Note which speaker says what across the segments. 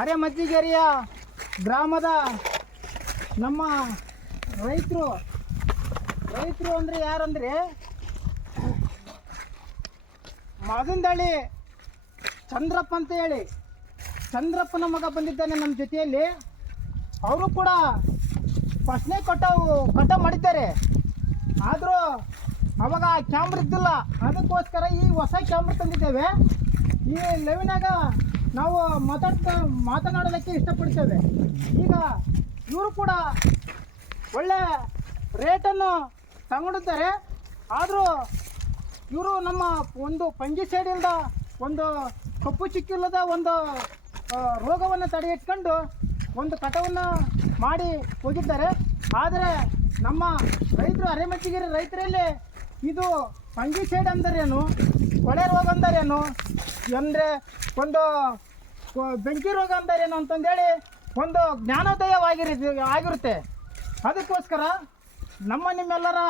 Speaker 1: ಅರೆಮಜ್ಜಿಗೆರೆಯ ಗ್ರಾಮದ ನಮ್ಮ ರೈತರು. ರೈತರು ಅಂದರೆ ಯಾರಂದರೆ ಮಾದಂದಳ್ಳಿ ಚಂದ್ರಪ್ಪ ಅಂತ ಹೇಳಿ. ಚಂದ್ರಪ್ಪನ ಮಗ ಬಂದಿದ್ದಾನೆ ನಮ್ಮ ಜೊತೆಯಲ್ಲಿ. ಅವರು ಕೂಡ ಫಸ್ಟ್ನೇ ಕಟಾವು ಕಟಾವು ಮಾಡಿದ್ದಾರೆ. ಆದರೂ ಅವಾಗ ಕ್ಯಾಮ್ರ ಇದ್ದಿಲ್ಲ. ಅದಕ್ಕೋಸ್ಕರ ಈ ಹೊಸ ಕ್ಯಾಮ್ರ ತಂದಿದ್ದೇವೆ. ಈ ಲೈವ್ನಾಗ ನಾವು ಮಾತಾಡ್ತಾ ಮಾತನಾಡೋದಕ್ಕೆ ಇಷ್ಟಪಡ್ತೇವೆ. ಈಗ ಇವರು ಕೂಡ ಒಳ್ಳೆ ರೇಟನ್ನು ತಗೊಂಡಿದ್ದಾರೆ. ಆದರೂ ಇವರು ನಮ್ಮ ಒಂದು ಪಂಜಿಸೈಡ್ ಇಲ್ಲದ ಒಂದು ಕಪ್ಪು ಚಿಕ್ಕಿಲ್ಲದ ಒಂದು ರೋಗವನ್ನು ರೋಗವನ್ನು ತಡೆಯಿಟ್ಕೊಂಡು ಒಂದು ಕಟವನ್ನು ಮಾಡಿ ಹೋಗಿದ್ದಾರೆ. ಆದರೆ ನಮ್ಮ ರೈತರು ಅರೆಮಚ್ಚಿಗಿರಿ ರೈತರಲ್ಲಿ ಇದು ಪಂಜಿ ಸೈಡ್ ಅಂದರೇನು, ಕೊಳೆ ರೋಗ ಅಂದರೇನು, ಅಂದರೆ ಒಂದು ಬೆಂಕಿ ರೋಗ ಅಂದರೇನು ಅಂತಂದೇಳಿ ಒಂದು ಜ್ಞಾನೋದಯವಾಗಿರಿ ಆಗಿರುತ್ತೆ. ಅದಕ್ಕೋಸ್ಕರ ನಮ್ಮ ನಿಮ್ಮೆಲ್ಲರ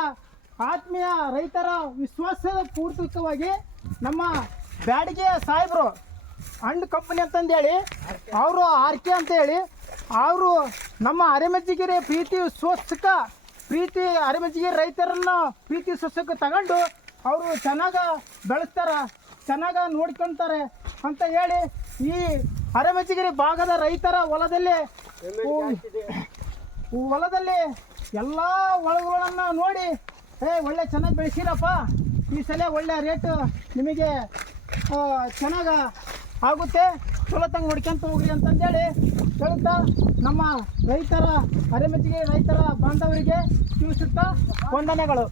Speaker 1: ಆತ್ಮೀಯ ರೈತರ ವಿಶ್ವಾಸದ ಪೂರ್ತಿಕವಾಗಿ ನಮ್ಮ ಬ್ಯಾಡಿಗೆ ಸಾಹೇಬರು ಅಂಡ್ ಕಂಪನಿ ಅಂತಂದೇಳಿ, ಅವರು ಆರ್ ಕೆ ಅಂತೇಳಿ, ಅವರು ನಮ್ಮ ಅರೆಮಜ್ಜಿಗಿರಿ ಪ್ರೀತಿ ವಿಶ್ವಾಸಕ ಪ್ರೀತಿ ಅರೆಮಜ್ಜಿಗಿರಿ ರೈತರನ್ನು ಪ್ರೀತಿ ವಿಶ್ವಾಸಕ್ಕೆ ತಗೊಂಡು ಅವರು ಚೆನ್ನಾಗ ಬೆಳೆಸ್ತಾರೆ, ಚೆನ್ನಾಗ ನೋಡ್ಕೊತಾರೆ ಅಂತ ಹೇಳಿ ಈ ಅರೆಮಜ್ಜಿಗೆರೆ ಭಾಗದ ರೈತರ ಹೊಲದಲ್ಲಿ ಹೊಲದಲ್ಲಿ ಎಲ್ಲ ಒಳಗಳನ್ನು ನೋಡಿ ಏ ಒಳ್ಳೆ ಚೆನ್ನಾಗಿ ಬೆಳೆಸಿರಪ್ಪ. ಈ ಸಲ ಒಳ್ಳೆ ರೇಟು ನಿಮಗೆ ಚೆನ್ನಾಗ ಆಗುತ್ತೆ. ಚಲೋ ತಂಗ ಹೊಡ್ಕೊಂತ ಹೋಗ್ರಿ ಅಂತಂದೇಳಿ ಹೇಳುತ್ತಾ ನಮ್ಮ ರೈತರ ಅರೆಮೆಚ್ಚಿಗೆ ರೈತರ ಬಾಂಧವರಿಗೆ ತಿಳಿಸುತ್ತಾ ವಂದನೆಗಳು.